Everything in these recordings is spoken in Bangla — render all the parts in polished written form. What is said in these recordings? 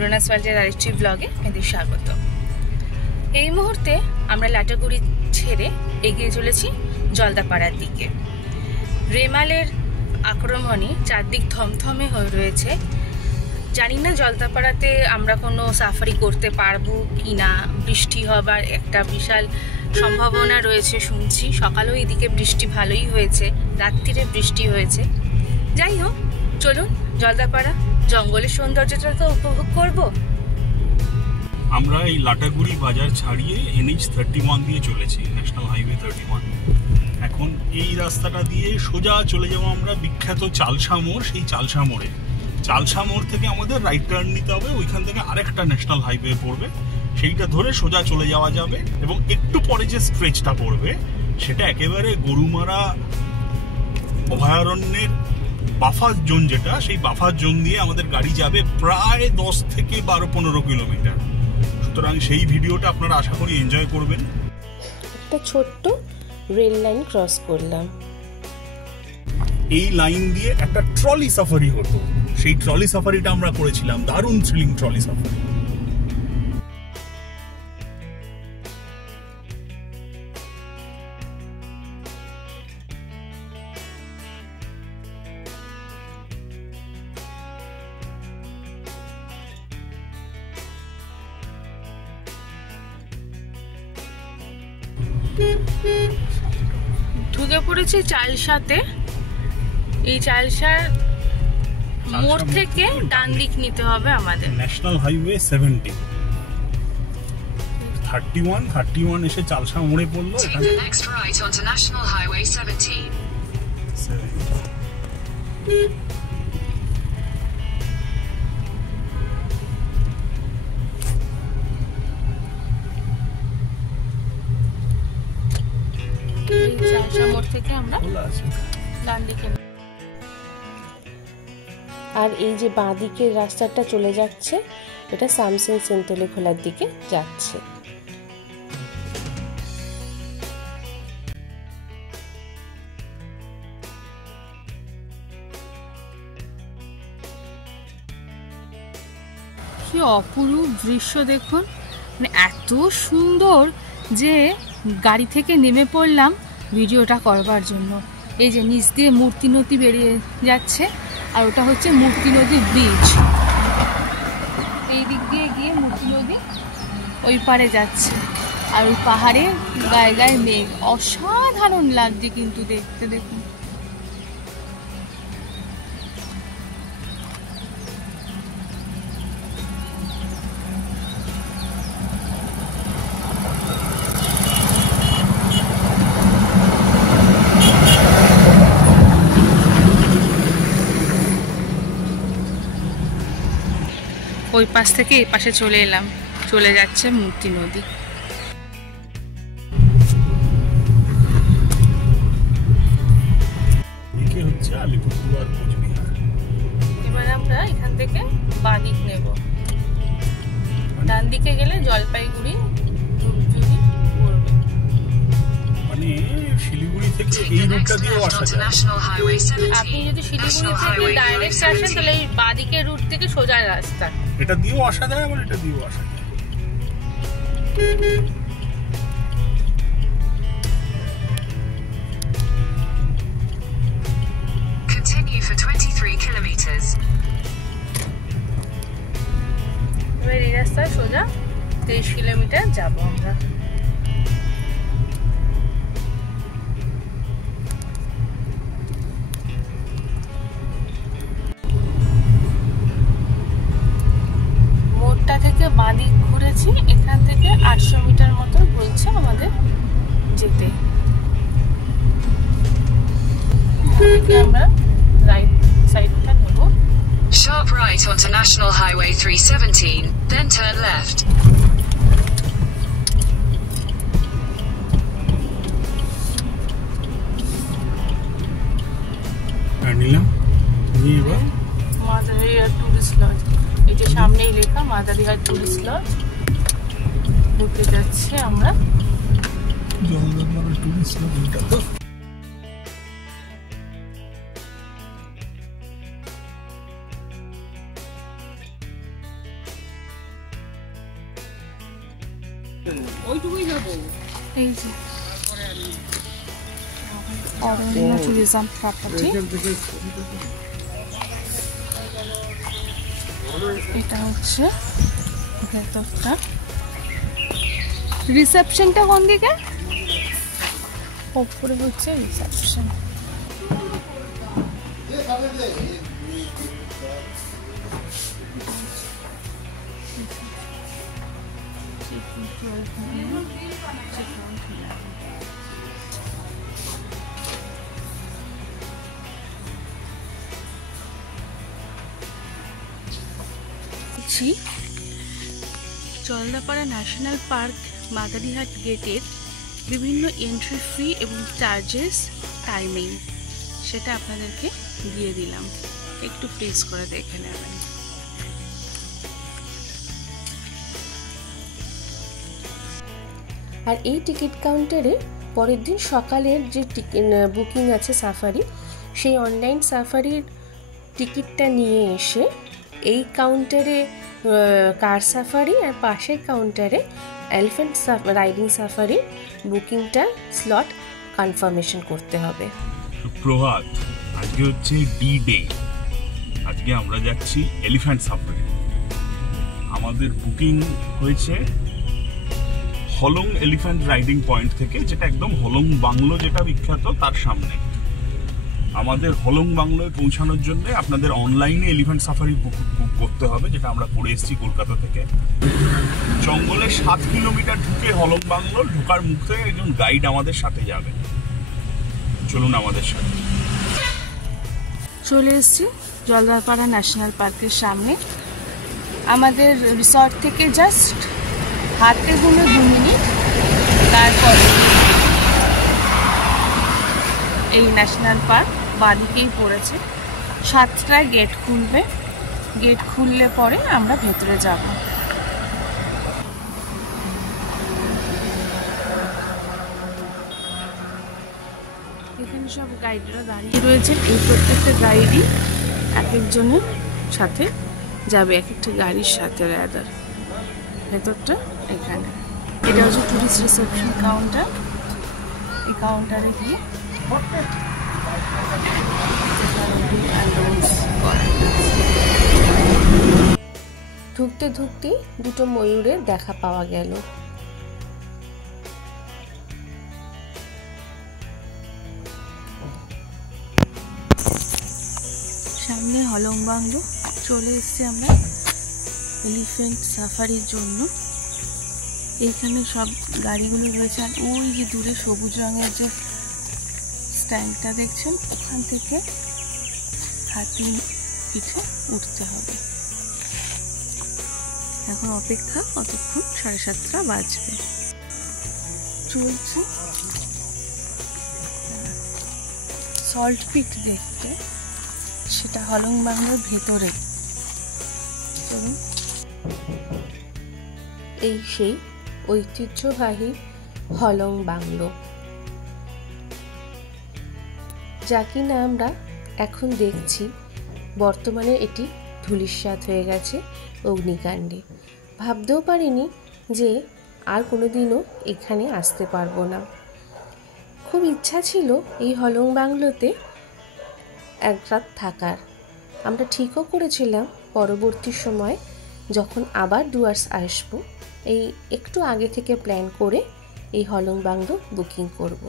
রোনাস ওয়ার্ল্ডের আরেকটি ব্লগে আপনাদের স্বাগত। এই মুহূর্তে আমরা লাটাগুড়ি ছেড়ে এগিয়ে চলেছি জলদাপাড়ার দিকে। রেমালের আক্রমণে চারদিক থমথমে হয়ে রয়েছে। জানি না জলদাপাড়াতে আমরা কোনো সাফারি করতে পারবো কি না। বৃষ্টি হবার একটা বিশাল সম্ভাবনা রয়েছে শুনছি। সকালেও এদিকে বৃষ্টি ভালোই হয়েছে, রাত্রিরে বৃষ্টি হয়েছে। যাই হোক, চলুন জলদাপাড়া জঙ্গলের সৌন্দর্যটা তো উপভোগ করব। আমরা এই লাটাগুড়ি বাজার ছাড়িয়ে NH31 দিয়ে চলেছি, ন্যাশনাল হাইওয়ে 31। এখন এই রাস্তাটা দিয়ে সোজা চলে যাবো আমরা বিখ্যাত চালসা মোড়। সেই চালসা মোড়ে, চালসা মোড় থেকে আমাদের রাইট টার্ন নিতে হবে। ওইখান থেকে আরেকটা ন্যাশনাল হাইওয়ে পড়বে, সেইটা ধরে সোজা চলে যাওয়া যাবে। এবং একটু পরে যে স্ট্রেচটা পড়বে সেটা একেবারে গরুমারা অভয়ারণ্যের বাফার জোন, যেটা সেই বাফার জোন দিয়ে আমাদের গাড়ি যাবে প্রায় 10 থেকে 12-15 কিলোমিটার। সুতরাং সেই ভিডিওটা আপনারা আশা করি এনজয় করবেন। একটা ছোট্ট রেল লাইন ক্রস করলাম। এই লাইন দিয়ে একটা ট্রলি সাফারি হতো, সেই ট্রলি সাফারিটা আমরা করেছিলাম। দারুণ থ্রিলিং ট্রলি সাফারি। ঢুকে পড়েছি চালসাতে। এই চালসার মোড় থেকে ডান দিক নিতে হবে আমাদের। ন্যাশনাল হাইওয়ে 70 31 এসে চালসা মোড়ে পড়লো। আর এই যে বাঁ দিকের রাস্তাটা চলে যাচ্ছে, এটা সামসিং সেন্ট্রালে খোলার দিকে যাচ্ছে। কি অপরূপ দৃশ্য দেখুন, মানে এত সুন্দর যে গাড়ি থেকে নেমে পড়লাম ভিডিওটা করবার জন্য। এই যে নিচ দিয়ে মূর্তি নদী বেরিয়ে যাচ্ছে, আর ওটা হচ্ছে মূর্তি নদী ব্রিজ। এই দিক দিয়ে গিয়ে মূর্তি নদী ওই পারে যাচ্ছে, আর ওই পাহাড়ে গায়ে গায়ে মেঘ। অসাধারণ লাগছে কিন্তু দেখতে। দেখুন ওই পাশ থেকে এই পাশে চলে এলাম, চলে যাচ্ছে মূর্তি নদী। এবার আমরা এখান থেকে বাঁ দিক নেব। ডান দিকে গেলে জলপাইগুড়ি পড়বে। মানে শিলিগুড়ি থেকে এই রুটটা দিয়েও আসা যায়। আপনি যদি শিলিগুড়ি থেকে ডাইরেক্ট আসেন তাহলে এই বাঁ দিকের রুট থেকে সোজা রাস্তা। এটা দিয়েও আসা যায়, আবার এটা দিয়েও আসা যায়। Continue for 23 kilometers. এবার এই রাস্তায় সোজা 23 কিলোমিটার যাব আমরা। মোড়টা থেকে বাঁ দিক ঘুরেছি, এখান থেকে 800 মিটার মতো বলছে আমাদের যেতে। আমরা রাইট সাইডটা নেব। Sharp right onto National Highway 317, then turn left. Madarihat tourist lodge, এটা সামনেই লেখা মাদারিহাট টুরিস্ট লজ। ঢুকে যাচ্ছে আমরা। টুরিস্ট লজ এই যে অরণ্য ট্যুরিজম প্রপার্টি, এটা হচ্ছে ভেতরটা। রিসেপশনটা কোন দিকে? ওপরে হচ্ছে reception. Jaldapara national park Madarihat গেটের বিভিন্ন এন্ট্রি ফি এবং চার্জেস, টাইমিং সেটা আপনাদেরকে দিয়ে দিলাম, একটু প্রেস করে দেখে নেবেন। আর এই টিকিট কাউন্টারে পরের দিন সকালের যে বুকিং আছে সাফারি, সেই অনলাইন সাফারির টিকিটটা নিয়ে এসে এই কাউন্টারে কার সাফারি আর পাশের কাউন্টারে এলিফ্যান্ট রাইডিং সাফারি বুকিংটা স্লট কনফার্মেশন করতে হবে। সুপ্রভাত, আজকে হচ্ছে ডি ডে। আজকে আমরা যাচ্ছি এলিফ্যান্ট সাফারি। আমাদের বুকিং হয়েছে হলং এলিফ্যান্ট রাইডিং পয়েন্ট থেকে, যেটা একদম হলং বাংলো যেটা বিখ্যাত তার সামনে। আমাদের হলং বাংলোয় পৌঁছানোর জন্য আপনাদের অনলাইনে এলিফ্যান্ট সাফারি বুক করতে হবে, যেটা আমরা পড়ে এসেছি কলকাতা থেকে। জঙ্গলে 7 কিলোমিটার ঢুকে হলং বাংলো, ঢোকার মুখ থেকে একজন গাইড আমাদের সাথে যাবে। চলুন আমাদের সাথে। চলে এসেছি জলদাপাড়া ন্যাশনাল পার্কের সামনে। আমাদের রিসর্ট থেকে জাস্ট হাঁটতে হলো 2 মিনিট, তারপর এই ন্যাশনাল পার্ক বাদিকেই পড়েছে। 7টায় গেট খুলবে, গেট খুললে পরে আমরা ভেতরে যাব। এখানে সব গাইডরা দাঁড়িয়ে রয়েছে। এই প্রত্যেকটা গাইডই এক একজনের সাথে যাবে, এক একটা গাড়ির সাথে। রাদার ভেতরটা এখানে, এটা হচ্ছে টুরিস্ট রিসেপশন কাউন্টার। এই কাউন্টারে গিয়ে ঢুকতে ঢুকতেই দুটো ময়ূরের দেখা পাওয়া গেল। সামনে হলং বাংলো। চলে এসেছি আমরা এলিফ্যান্ট সাফারির জন্য। এইখানে সব গাড়িগুলো রয়েছে, আর ওই যে দূরে সবুজ রঙের যে স্ট্যান্ডটা দেখছেন, ওখান থেকে হাতির পিঠে উঠতে হবে। এখন অপেক্ষা, কতক্ষণ, 7:30 বাজবে। চলছে সল্ট পিক দেখতে, সেটা হলং বাংলোর ভেতরে। এই সেই ঐতিহ্যবাহী হলং বাংলো, যা কিনা আমরা এখন দেখছি বর্তমানে এটি ধূলিসাৎ হয়ে গেছে অগ্নিকাণ্ডে। ভাবতেও পারিনি যে আর কোনোদিনও এখানে আসতে পারবো না। খুব ইচ্ছা ছিল এই হলং বাংলোতে এক রাত থাকার। আমরা ঠিকও করেছিলাম পরবর্তী সময় যখন আবার ডুয়ার্স আসবো, এই একটু আগে থেকে প্ল্যান করে এই হলং বাংলো বুকিং করব।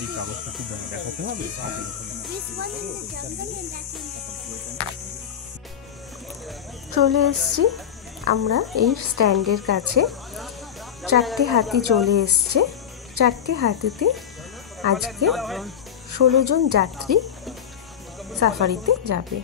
এই কাগজটা কি দেখাতে হবে? চলে এসছি আমরা এই স্ট্যান্ডের কাছে। 4টে হাতি চলে এসছে। 4টে হাতিতে আজকে 16 জন যাত্রী সাফারিতে যাবে।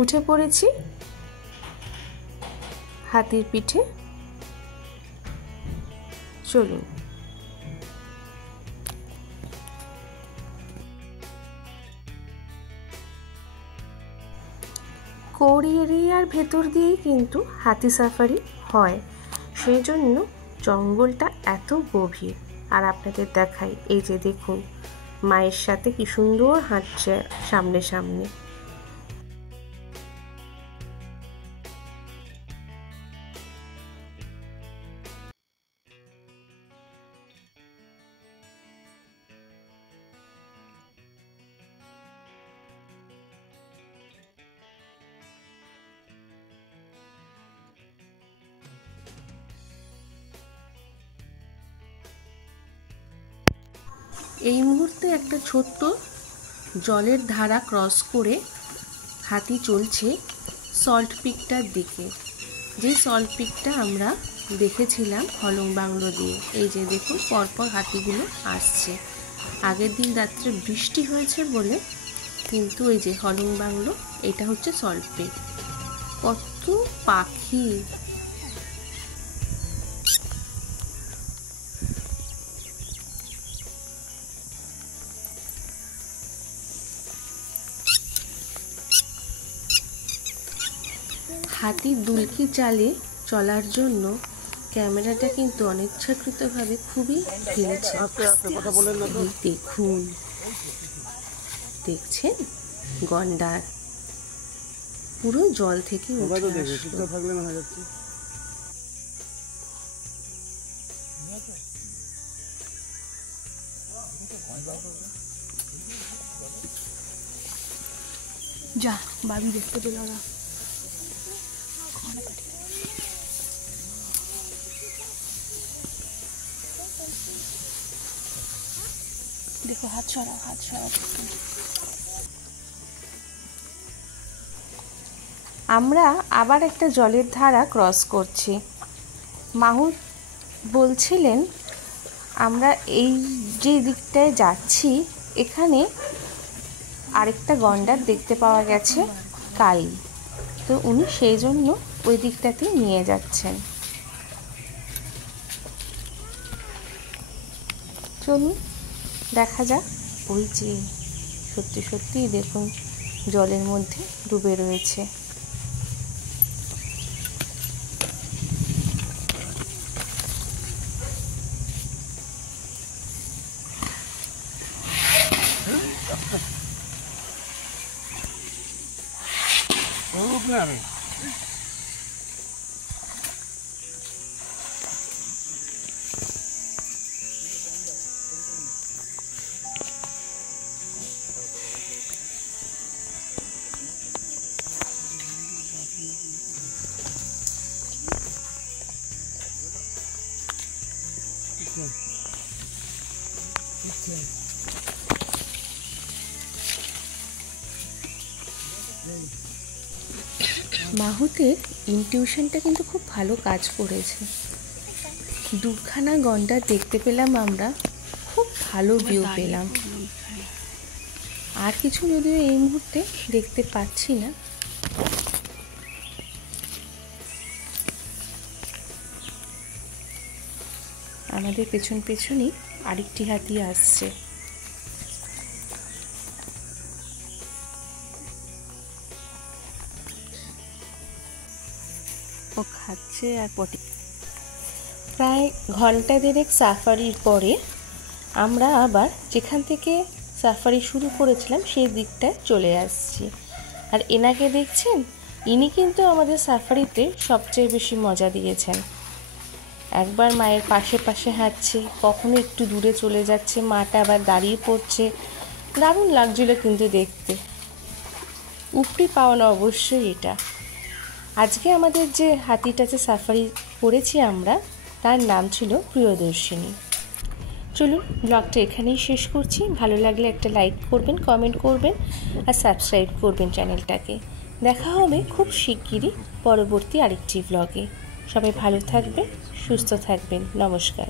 উঠে পড়েছি হাতির পিঠে। চলুন। কৌড়ি এরিয়ার ভেতর দিয়েই কিন্তু হাতি সাফারি হয়, সেই জন্য জঙ্গলটা এত গভীর। আর আপনাদের দেখাই, এই যে দেখুন মায়ের সাথে কি সুন্দর হাঁটছে সামনে সামনে। এই মুহূর্তে একটা ছোট্ট জলের ধারা ক্রস করে হাতি চলছে সল্ট পিকটার দিকে, যে সল্ট পিকটা আমরা দেখেছিলাম হলং বাংলো দিয়ে। এই যে দেখুন পরপর হাতিগুলো আসছে। আগের দিন রাত্রে বৃষ্টি হয়েছে বলে কিন্তু এই যে হলং বাংলো, এটা হচ্ছে সল্ট পিক। কত পাখি! হাতির দুলকি চালে চলার জন্য ক্যামেরাটা কিন্তু অনিচ্ছাকৃতভাবে খুবই হেলেছে। দেখুন, দেখছেন গন্ডার পুরো জল থেকে উঠে আসলো। যা বাবি দেখতে পেল না। দেখো হাত সরা, হাত সরা। আমরা আবার একটা জলের ধারা ক্রস করছি। মাহুত বলছিলেন আমরা এই যে দিকটায় যাচ্ছি এখানে আরেকটা গন্ডার দেখতে পাওয়া গেছে কাল, তো উনি সেই জন্য ওই দিকটাতে নিয়ে যাচ্ছেন। চলুন দেখা যাক। ওই যে সত্যি সত্যি দেখুন জলের মধ্যে ডুবে রয়েছে। মাহুতের ইনটিউশনটা কিন্তু খুব ভালো কাজ করেছে। দুখানা গন্ডার দেখতে পেলাম আমরা, খুব ভালো ভিউ পেলাম। আর কিছু যদিও এই মুহূর্তে দেখতে পাচ্ছি না। আমাদের পেছন পেছনই আরেকটি হাতি আসছে। ও খাচ্ছে আর পটি। প্রায় ঘন্টা দেড়েক সাফারির পরে আমরা আবার যেখান থেকে সাফারি শুরু করেছিলাম সেই দিকটায় চলে আসছি। আর এনাকে দেখছেন, ইনি কিন্তু আমাদের সাফারিতে সবচেয়ে বেশি মজা দিয়েছেন। একবার মায়ের পাশে পাশে হাঁটছে, কখনো একটু দূরে চলে যাচ্ছে, মাটা আবার দাঁড়িয়ে পড়ছে। দারুণ লাগছিল কিন্তু দেখতে। উপরি পাওনা অবশ্যই এটা। আজকে আমাদের যে হাতিটাতে সাফারি করেছি আমরা, তার নাম ছিল প্রিয়দর্শিনী। চলুন ব্লগটা এখানেই শেষ করছি। ভালো লাগলে একটা লাইক করবেন, কমেন্ট করবেন আর সাবস্ক্রাইব করবেন চ্যানেলটাকে। দেখা হবে খুব শিগগিরই পরবর্তী আরেকটি ব্লগে। সবাই ভালো থাকবেন, সুস্থ থাকবেন। নমস্কার।